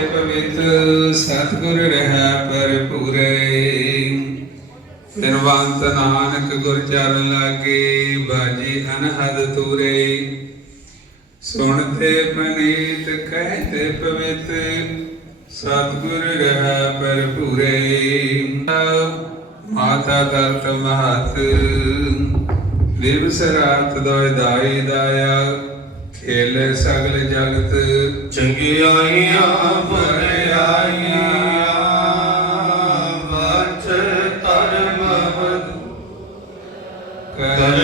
ਪਵਿੱਤ ਸਤਗੁਰ ਰਹਾ ਭਰਪੂਰੇ। ਨਿਰਵੰਤ ਨਾਨਕ ਗੁਰ ਚਰਨ ਲਾਗੇ, ਬਾਜੀ ਅਨਹਦ ਤੂਰੇ ਸੁਣਤੇ ਪਨੀਤ ਕਹਤੇ ਪਵਿੱਤ, ਸਤਗੁਰ ਰਹਾ ਭਰਪੂਰੇ। ਮਾਤਾ ਦਰਤ ਮਹਤ, ਦਿਵਸ ਰਾਤ ਦੋਇ ਦਾਈ ਦਾਇਆ, ਖੇਲੇ ਸਗਲ ਜਗਤ ਚੰਗਿਆਈਆਂ